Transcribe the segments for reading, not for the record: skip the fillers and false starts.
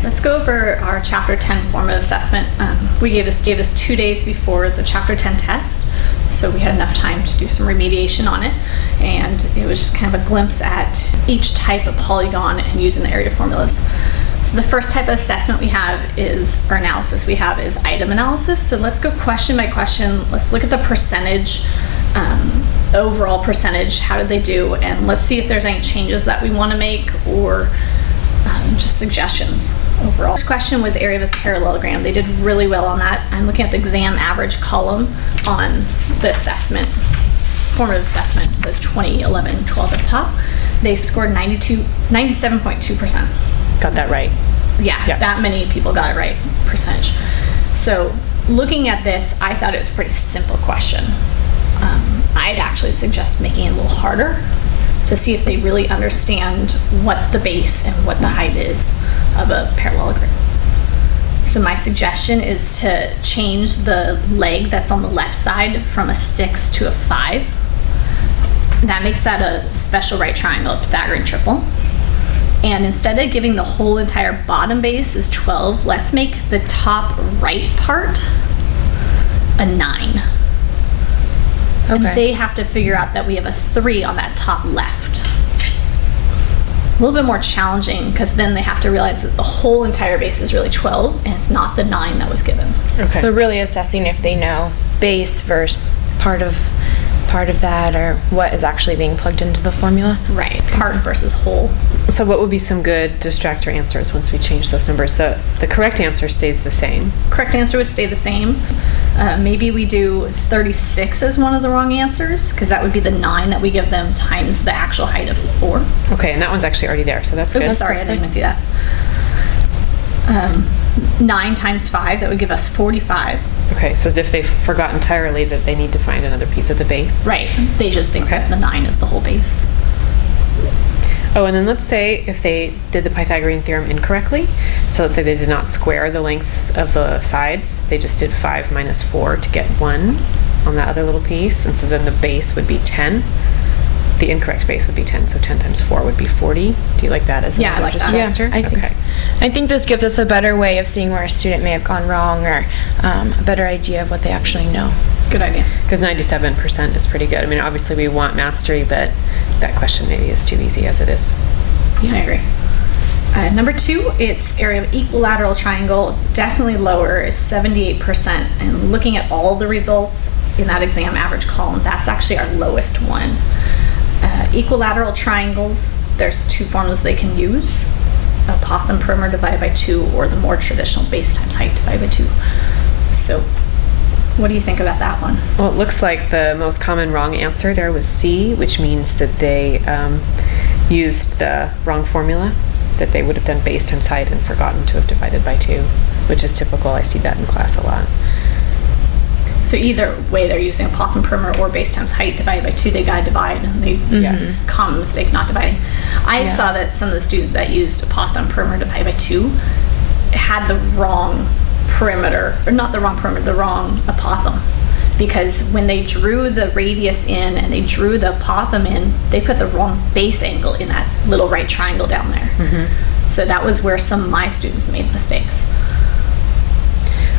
right, let's go over our Chapter 10 formative assessment. We gave this 2 days before the Chapter 10 test, so we had enough time to do some remediation on it, and it was just kind of a glimpse at each type of polygon and using the area formulas. So the first type of assessment we have is, or analysis we have, is item analysis. So let's go question by question. Let's look at the percentage, overall percentage, how did they do, and let's see if there's any changes that we want to make or just suggestions overall. First question was area of a parallelogram. They did really well on that. I'm looking at the exam average column on the assessment, formative assessment. It says 20, 11, 12 at the top. They scored 97.2%. Got that right. Yeah, that many people got it right, percentage. So looking at this, I thought it was a pretty simple question. I'd actually suggest making it a little harder to see if they really understand what the base and what the height is of a parallelogram. So my suggestion is to change the leg that's on the left side from a 6 to a 5. That makes that a special right triangle, a Pythagorean triple. And instead of giving the whole entire bottom base as 12, let's make the top right part a 9. Okay. And they have to figure out that we have a 3 on that top left. A little bit more challenging because then they have to realize that the whole entire base is really 12 and it's not the 9 that was given. Okay. So really assessing if they know base versus part of that, or what is actually being plugged into the formula. Right, part versus whole. So what would be some good distractor answers once we change those numbers? The correct answer stays the same. Correct answer would stay the same. Maybe we do 36 as one of the wrong answers, because that would be the 9 that we give them times the actual height of 4. Okay, and that one's actually already there, so that's good. Sorry, I didn't even see that. 9 times 5, that would give us 45. Okay, so as if they forgot entirely that they need to find another piece of the base. Right, they just think that the 9 is the whole base. Oh, and then let's say if they did the Pythagorean theorem incorrectly. So let's say they did not square the lengths of the sides. They just did 5 minus 4 to get 1 on that other little piece. And so then the base would be 10. The incorrect base would be 10, so 10 times 4 would be 40. Do you like that as I like that. Yeah, I think this gives us a better way of seeing where a student may have gone wrong, or a better idea of what they actually know. Good idea. Because 97% is pretty good. I mean, obviously we want mastery, but that question maybe is too easy as it is. Yeah, I agree. Number 2, it's area of equilateral triangle, definitely lower, is 78%. And looking at all the results in that exam average column, that's actually our lowest one. Equilateral triangles, there's 2 formulas they can use: apothem perimeter divided by 2, or the more traditional base times height divided by 2. So what do you think about that one? Well, it looks like the most common wrong answer there was C, which means that they used the wrong formula, that they would have done base times height and forgotten to have divided by 2, which is typical. I see that in class a lot. So either way, they're using apothem perimeter or base times height divided by 2. They gotta divide, and they common mistake not dividing. I saw that some of the students that used apothem perimeter divided by 2 had the wrong perimeter, or not the wrong perimeter, the wrong apothem, because when they drew the radius in and they drew the apothem in, they put the wrong base angle in that little right triangle down there. Mm-hmm. So that was where some of my students made mistakes.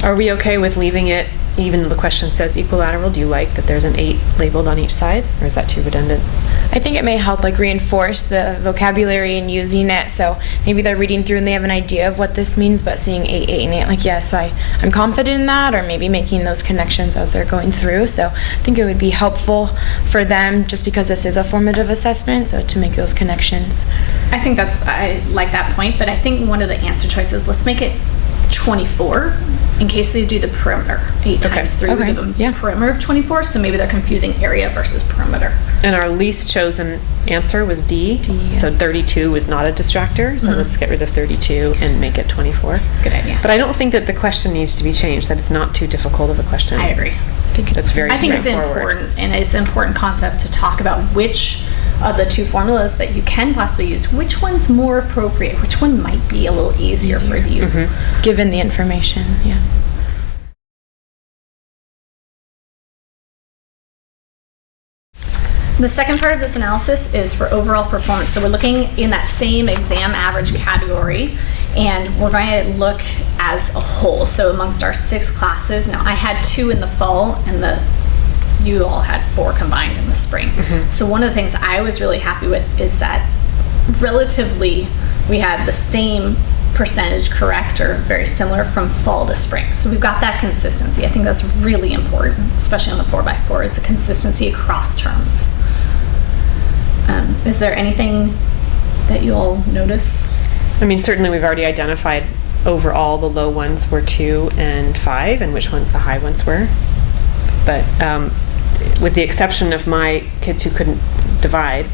Are we okay with leaving it even though the question says equilateral? Do you like that there's an 8 labeled on each side, or is that too redundant? I think it may help reinforce the vocabulary and using it, so maybe they're reading through and they have an idea of what this means, but seeing 8, 8, and 8, yes, I'm confident in that, or maybe making those connections as they're going through. So I think it would be helpful for them, just because this is a formative assessment, so to make those connections. I like that point, but I think one of the answer choices, let's make it 24 in case they do the perimeter. 8 times 3 would give them perimeter of 24, so maybe they're confusing area versus perimeter. And our least chosen answer was D. So 32 was not a distractor, so let's get rid of 32 and make it 24. Good idea. But I don't think that the question needs to be changed, that it's not too difficult of a question. I agree. I think it's very straightforward. It's important, and it's an important concept to talk about which of the 2 formulas that you can possibly use, which one's more appropriate, which one might be a little easier. For you. Mm-hmm. Given the information, The second part of this analysis is for overall performance. So we're looking in that same exam average category, And we're going to look as a whole. So amongst our 6 classes, now I had 2 in the fall and you all had 4 combined in the spring. So one of the things I was really happy with is that relatively we had the same percentage correct or very similar from fall to spring. So we've got that consistency. I think that's really important, especially on the 4x4, is the consistency across terms. Is there anything that you all notice? I mean, certainly we've already identified overall the low ones were 2 and 5 and which ones the high ones were. But with the exception of my kids who couldn't divide,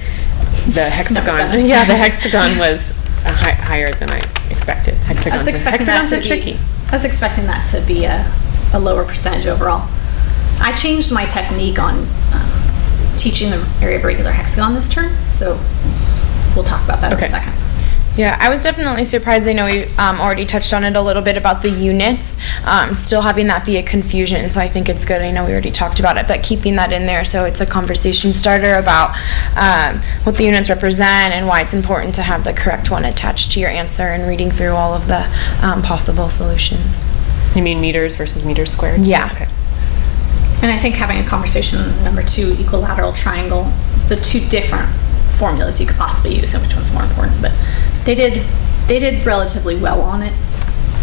the hexagon, the hexagon was higher than I expected. Hexagons are tricky. I was expecting that to be a lower percentage overall. I changed my technique on teaching the area of regular hexagon this term, so we'll talk about that in a second. Yeah, I was definitely surprised. I know we already touched on it a little bit about the units, still having that be a confusion, so I think it's good. I know we already talked about it, but keeping that in there so it's a conversation starter about what the units represent and why it's important to have the correct one attached to your answer and reading through all of the possible solutions. You mean meters versus meters squared? Yeah. Okay. And I think having a conversation, number 2, equilateral triangle, the 2 different formulas you could possibly use and which one's more important, but they did relatively well on it.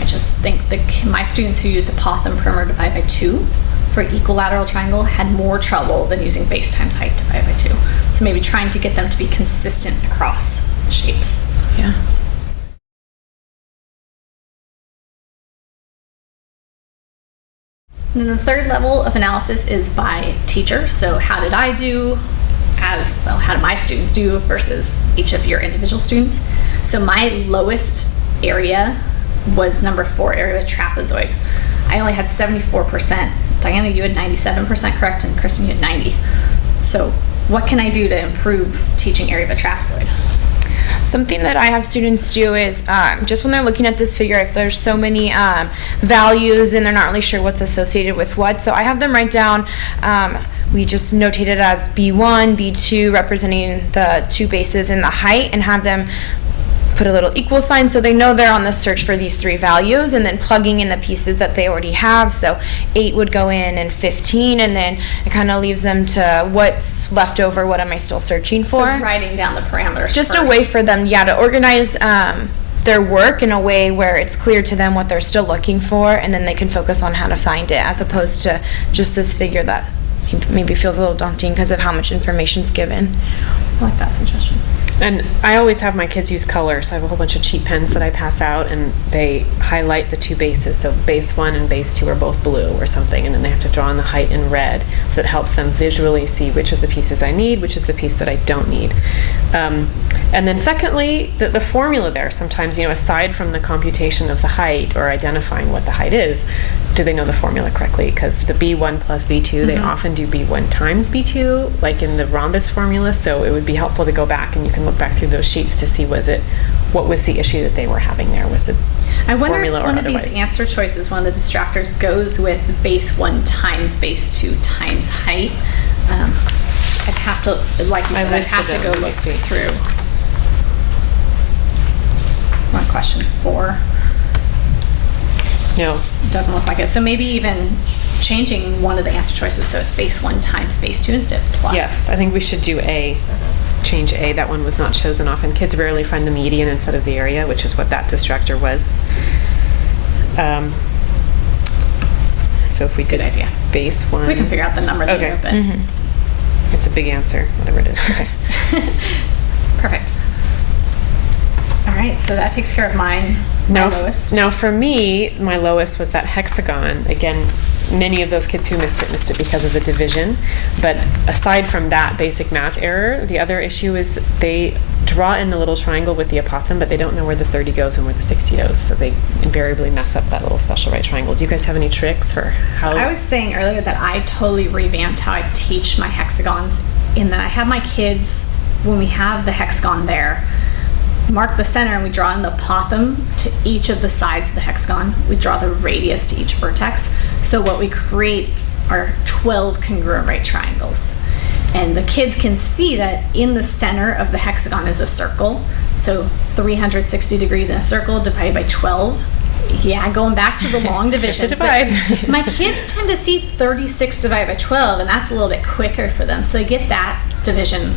I just think my students who used apothem perimeter divided by 2 for equilateral triangle had more trouble than using base times height divided by 2. So maybe trying to get them to be consistent across shapes. Yeah. And then the third level of analysis is by teacher. So how did I do? As well, how do my students do versus each of your individual students? So my lowest area was number 4, area of trapezoid. I only had 74%. Diana, you had 97% correct, and Kristen, you had 90. So what can I do to improve teaching area of a trapezoid? Something that I have students do is just when they're looking at this figure, if there's so many values and they're not really sure what's associated with what, so I have them write down, we just notate it as B1, B2, representing the 2 bases and the height, and have them put a little equal sign so they know they're on the search for these 3 values, and then plugging in the pieces that they already have. So 8 would go in and 15, and then it kind of leaves them to what's left over, what am I still searching for? So writing down the parameters just first. A way for them, to organize their work in a way where it's clear to them what they're still looking for, and then they can focus on how to find it, as opposed to just this figure that maybe feels a little daunting because of how much information's given. I like that suggestion. And I always have my kids use colors. I have a whole bunch of cheat pens that I pass out, and they highlight the 2 bases. So base 1 and base 2 are both blue or something, and then they have to draw in the height in red. So it helps them visually see which of the pieces I need, which is the piece that I don't need. And then secondly, the formula there. Sometimes, aside from the computation of the height or identifying what the height is, do they know the formula correctly? Because the B1 plus B2, they often do B1 times B2, like in the rhombus formula. So it would be helpful to go back, and you can look back through those sheets to see what was the issue that they were having there. Was it I wonder formula if or one otherwise? of these answer choices, one of the distractors, goes with base 1 times base 2 times height. I'd have to, like you said, I'd have to go look through. One question 4. No. It doesn't look like it. So maybe even changing one of the answer choices so it's base 1 times base 2 instead of plus. Yes, I think we should do A. Change A. That one was not chosen often. Kids rarely find the median instead of the area, which is what that distractor was. So if we did idea. base 1. We can figure out the number later, but It's a big answer, whatever it is. Okay. Perfect. All right, so that takes care of mine. My lowest. Now for me, my lowest was that hexagon. Again, many of those kids who missed it because of the division. But aside from that basic math error, the other issue is they draw in the little triangle with the apothem, but they don't know where the 30 goes and where the 60 goes. So they invariably mess up that little special right triangle. Do you guys have any tricks for how? So I was saying earlier that I totally revamped how I teach my hexagons, in that I have my kids, when we have the hexagon there, mark the center, and we draw in the apothem to each of the sides of the hexagon. We draw the radius to each vertex. So what we create are 12 congruent right triangles. And the kids can see that in the center of the hexagon is a circle. So 360 degrees in a circle divided by 12. Yeah, going back to the long division. divide. My kids tend to see 36 divided by 12, and that's a little bit quicker for them. So they get that division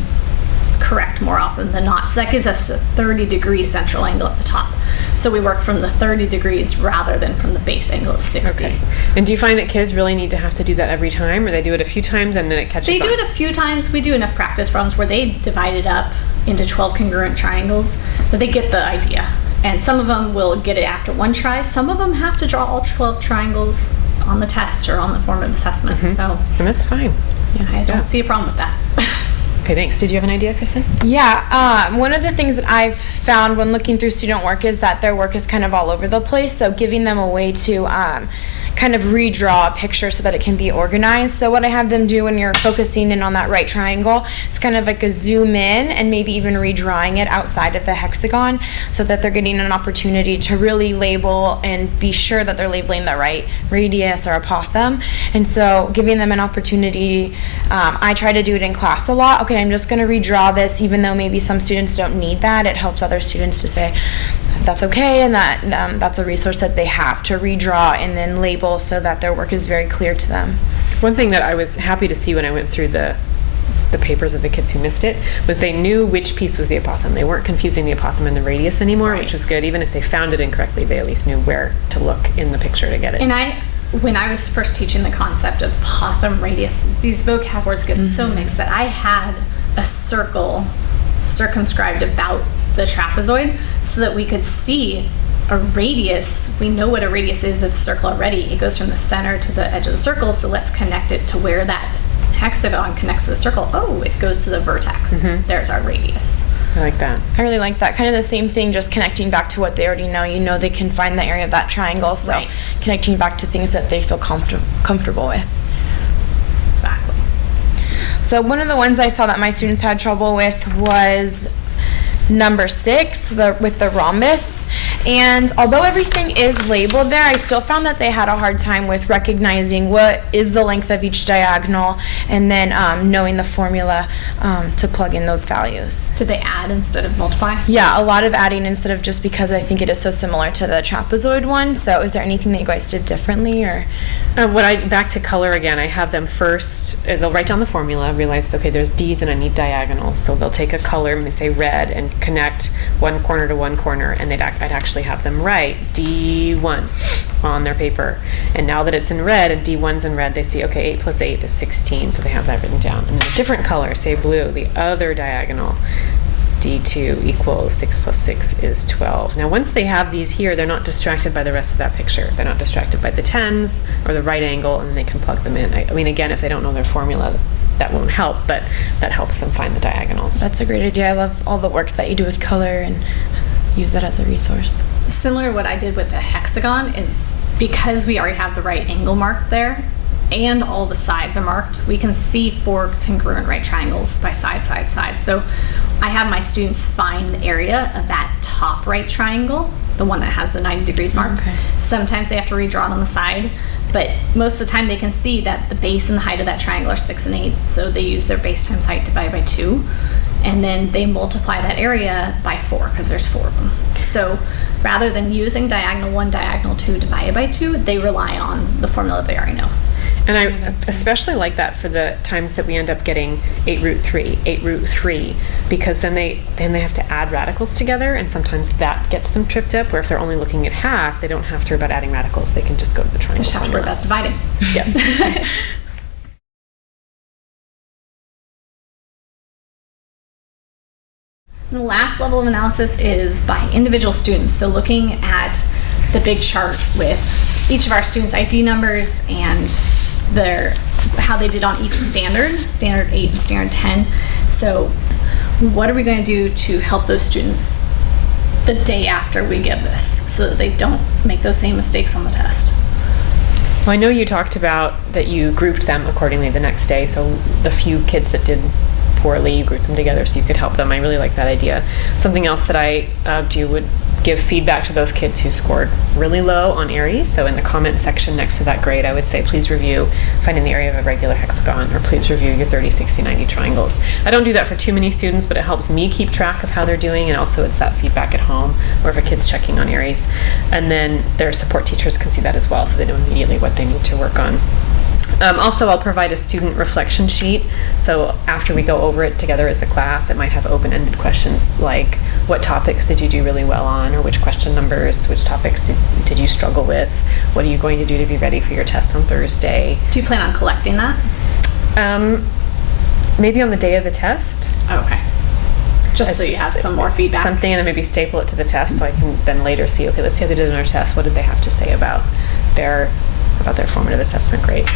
correct more often than not. So that gives us a 30-degree central angle at the top. So we work from the 30 degrees rather than from the base angle of 60. Okay. And do you find that kids really need to have to do that every time, or they do it a few times and then it catches They on? do it a few times. We do enough practice problems where they divide it up into 12 congruent triangles, but they get the idea. And some of them will get it after one try. Some of them have to draw all 12 triangles on the test or on the formative assessment. So, And that's fine. yeah, I don't see a problem with that. Okay, thanks. Did you have an idea, Kristen? Yeah, one of the things that I've found when looking through student work is that their work is kind of all over the place. So giving them a way to kind of redraw a picture so that it can be organized. So what I have them do when you're focusing in on that right triangle is kind of like a zoom in and maybe even redrawing it outside of the hexagon so that they're getting an opportunity to really label and be sure that they're labeling the right radius or apothem. And so giving them an opportunity, I try to do it in class a lot. Okay, I'm just going to redraw this even though maybe some students don't need that. It helps other students to say, that's okay, and that that's a resource that they have to redraw and then label so that their work is very clear to them. One thing that I was happy to see when I went through the papers of the kids who missed it was they knew which piece was the apothem. They weren't confusing the apothem and the radius anymore, which was good. Even if they found it incorrectly, they at least knew where to look in the picture to get it. And when I was first teaching the concept of apothem, radius, these vocab words get so mixed that I had a circle circumscribed about the trapezoid so that we could see a radius. We know what a radius is of a circle already. It goes from the center to the edge of the circle, so let's connect it to where that hexagon connects to the circle. Oh, it goes to the vertex. There's our radius. I like that. I really like that. Kind of the same thing, just connecting back to what they already know. You know they can find the area of that triangle, so Right. connecting back to things that they feel comfortable with. Exactly. So one of the ones I saw that my students had trouble with was number 6, with the rhombus. And although everything is labeled there, I still found that they had a hard time with recognizing what is the length of each diagonal and then knowing the formula to plug in those values. Did they add instead of multiply? Yeah, a lot of adding instead of just because I think it is so similar to the trapezoid one. So is there anything that you guys did differently or? Back to color again, I have them first, they'll write down the formula, realize, okay, there's D's and I need diagonals. So they'll take a color, and they say red, and connect one corner to one corner, and I'd actually have them write D1 on their paper. And now that it's in red and D1's in red, they see, okay, 8 plus 8 is 16, so they have that written down. And then a different color, say blue, the other diagonal, D2 equals 6 plus 6 is 12. Now, once they have these here, they're not distracted by the rest of that picture. They're not distracted by the tens or the right angle, and they can plug them in. I mean, again, if they don't know their formula, that won't help, but that helps them find the diagonals. That's a great idea. I love all the work that you do with color and use that as a resource. Similar to what I did with the hexagon is because we already have the right angle marked there and all the sides are marked, we can see 4 congruent right triangles by side, side, side. So I have my students find the area of that top right triangle, the one that has the 90 degrees marked. Okay. Sometimes they have to redraw it on the side, but most of the time they can see that the base and the height of that triangle are 6 and 8, so they use their base times height divided by 2, and then they multiply that area by 4 because there's 4 of them. So rather than using diagonal 1, diagonal 2 divided by 2, they rely on the formula they already know. And I especially like that for the times that we end up getting 8 root 3, 8 root 3, because then they have to add radicals together, and sometimes that gets them tripped up, where if they're only looking at half, they don't have to worry about adding radicals. They can just go to the triangle Just have to worry formula. about dividing. Yes. And the last level of analysis is by individual students. So looking at the big chart with each of our students' ID numbers and how they did on each standard 8 and standard 10. So what are we going to do to help those students the day after we give this so that they don't make those same mistakes on the test? Well, I know you talked about that you grouped them accordingly the next day, so the few kids that did poorly, you grouped them together so you could help them. I really like that idea. Something else that I do would give feedback to those kids who scored really low on Aries. So in the comment section next to that grade, I would say, please review finding the area of a regular hexagon, or please review your 30, 60, 90 triangles. I don't do that for too many students, but it helps me keep track of how they're doing, and also it's that feedback at home, or if a kid's checking on Aries. And then their support teachers can see that as well, so they know immediately what they need to work on. Also, I'll provide a student reflection sheet. So after we go over it together as a class, it might have open-ended questions like, what topics did you do really well on, or which question numbers, which topics did you struggle with, what are you going to do to be ready for your test on Thursday? Do you plan on collecting that? Maybe on the day of the test. Okay. Just so you have some more feedback. Something, and then maybe staple it to the test, so I can then later see, okay, let's see how they did in our test. What did they have to say about their formative assessment grade?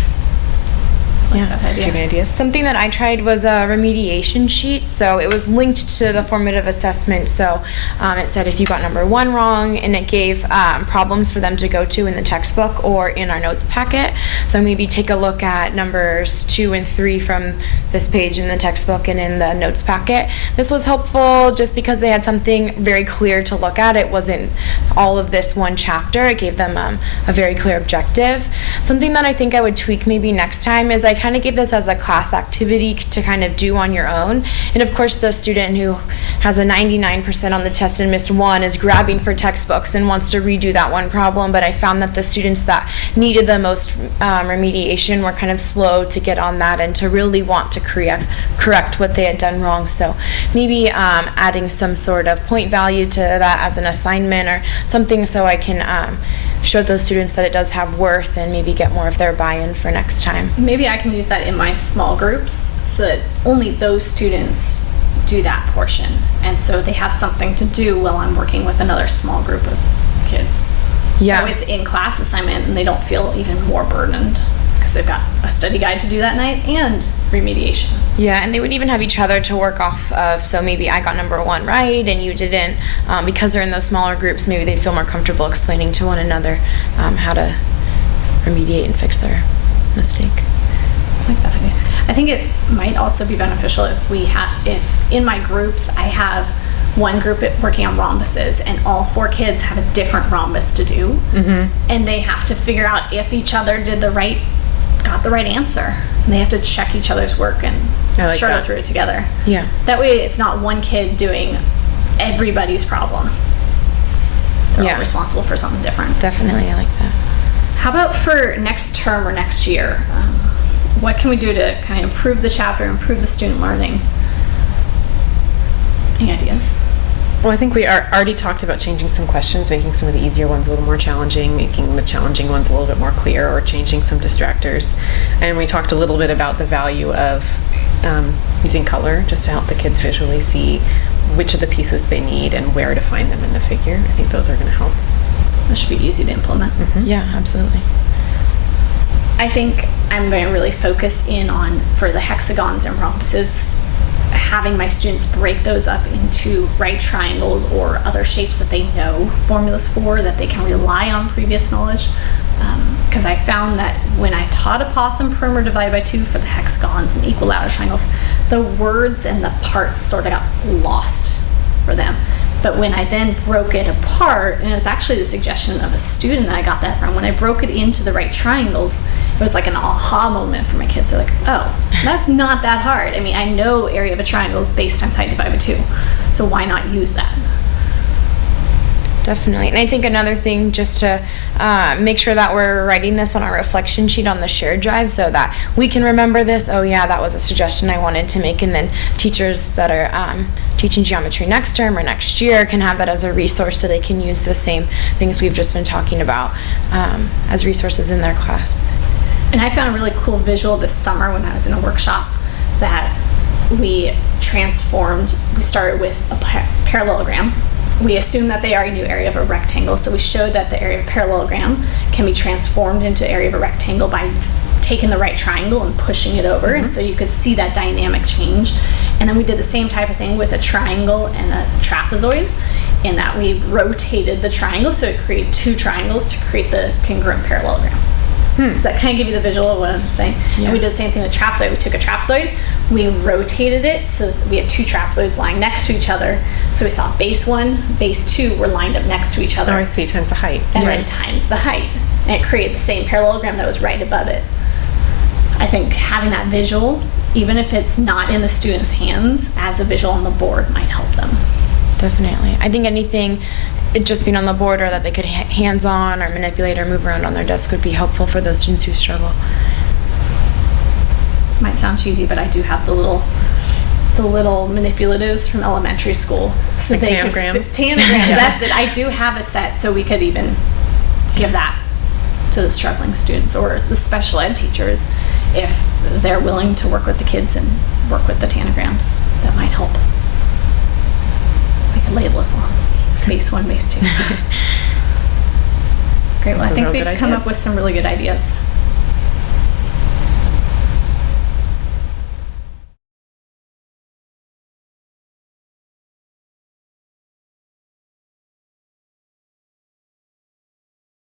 Yeah. Do you have any ideas? Something that I tried was a remediation sheet. So it was linked to the formative assessment. So it said if you got number 1 wrong, and it gave problems for them to go to in the textbook or in our note packet. So maybe take a look at numbers 2 and 3 from this page in the textbook and in the notes packet. This was helpful just because they had something very clear to look at. It wasn't all of this one chapter. It gave them a very clear objective. Something that I think I would tweak maybe next time is I kind of give this as a class activity to kind of do on your own. And of course, the student who has a 99% on the test and missed 1 is grabbing for textbooks and wants to redo that one problem. But I found that the students that needed the most remediation were kind of slow to get on that and to really want to correct what they had done wrong. So maybe adding some sort of point value to that as an assignment or something, so I can show those students that it does have worth and maybe get more of their buy-in for next time. Maybe I can use that in my small groups so that only those students do that portion. And so they have something to do while I'm working with another small group of kids. Yeah. That way it's in-class assignment and they don't feel even more burdened because they've got a study guide to do that night and remediation. Yeah, and they would even have each other to work off of. So maybe I got number 1 right and you didn't. Because they're in those smaller groups, maybe they feel more comfortable explaining to one another how to remediate and fix their mistake. I like that idea. I think it might also be beneficial if in my groups I have one group working on rhombuses and all 4 kids have a different rhombus to do, and they have to figure out if each other got the right answer. And they have to check each other's work and struggle through it together. Yeah. That way it's not one kid doing everybody's problem. They're all responsible for something different. Definitely, I like that. How about for next term or next year? What can we do to kind of improve the chapter, improve the student learning? Any ideas? Well, I think we already talked about changing some questions, making some of the easier ones a little more challenging, making the challenging ones a little bit more clear, or changing some distractors. And we talked a little bit about the value of using color just to help the kids visually see which of the pieces they need and where to find them in the figure. I think those are going to help. That should be easy to implement. Yeah, absolutely. I think I'm going to really focus in on, for the hexagons and rhombuses, having my students break those up into right triangles or other shapes that they know formulas for, that they can rely on previous knowledge. Because I found that when I taught apothe and perimeter divided by 2 for the hexagons and equilateral triangles, the words and the parts sort of got lost for them. But when I then broke it apart, and it was actually the suggestion of a student that I got that from, when I broke it into the right triangles, it was like an aha moment for my kids. They're like, oh, that's not that hard. I mean, I know area of a triangle is base times height divided by 2, so why not use that? Definitely. And I think another thing, just to make sure that we're writing this on our reflection sheet on the shared drive so that we can remember this. Oh yeah, that was a suggestion I wanted to make. And then teachers that are teaching geometry next term or next year can have that as a resource, so they can use the same things we've just been talking about as resources in their class. And I found a really cool visual this summer when I was in a workshop that we transformed. We started with a parallelogram. We assumed that they already knew area of a rectangle, so we showed that the area of a parallelogram can be transformed into area of a rectangle by taking the right triangle and pushing it over, and so you could see that dynamic change. And then we did the same type of thing with a triangle and a trapezoid, in that we rotated the triangle so it created 2 triangles to create the congruent parallelogram. Does that kind of give you the visual of what I'm saying? Yeah. And we did the same thing with trapezoid. We took a trapezoid, we rotated it so that we had two trapezoids lying next to each other. So we saw base 1, base 2 were lined up next to each other. Oh, I see, times the height. And then times the height. And it created the same parallelogram that was right above it. I think having that visual, even if it's not in the student's hands, as a visual on the board might help them. Definitely. I think anything, it just being on the board or that they could hands-on or manipulate or move around on their desk would be helpful for those students who struggle. Might sound cheesy, but I do have the little manipulatives from elementary school. So Like they tanagrams? could tanagrams, that's it. I do have a set, so we could even give that to the struggling students or the special ed teachers if they're willing to work with the kids and work with the tanagrams. That might help. We could label it for them. Base 1, base 2. Great. Well, I Those are think all we've good come ideas. up with some really good ideas.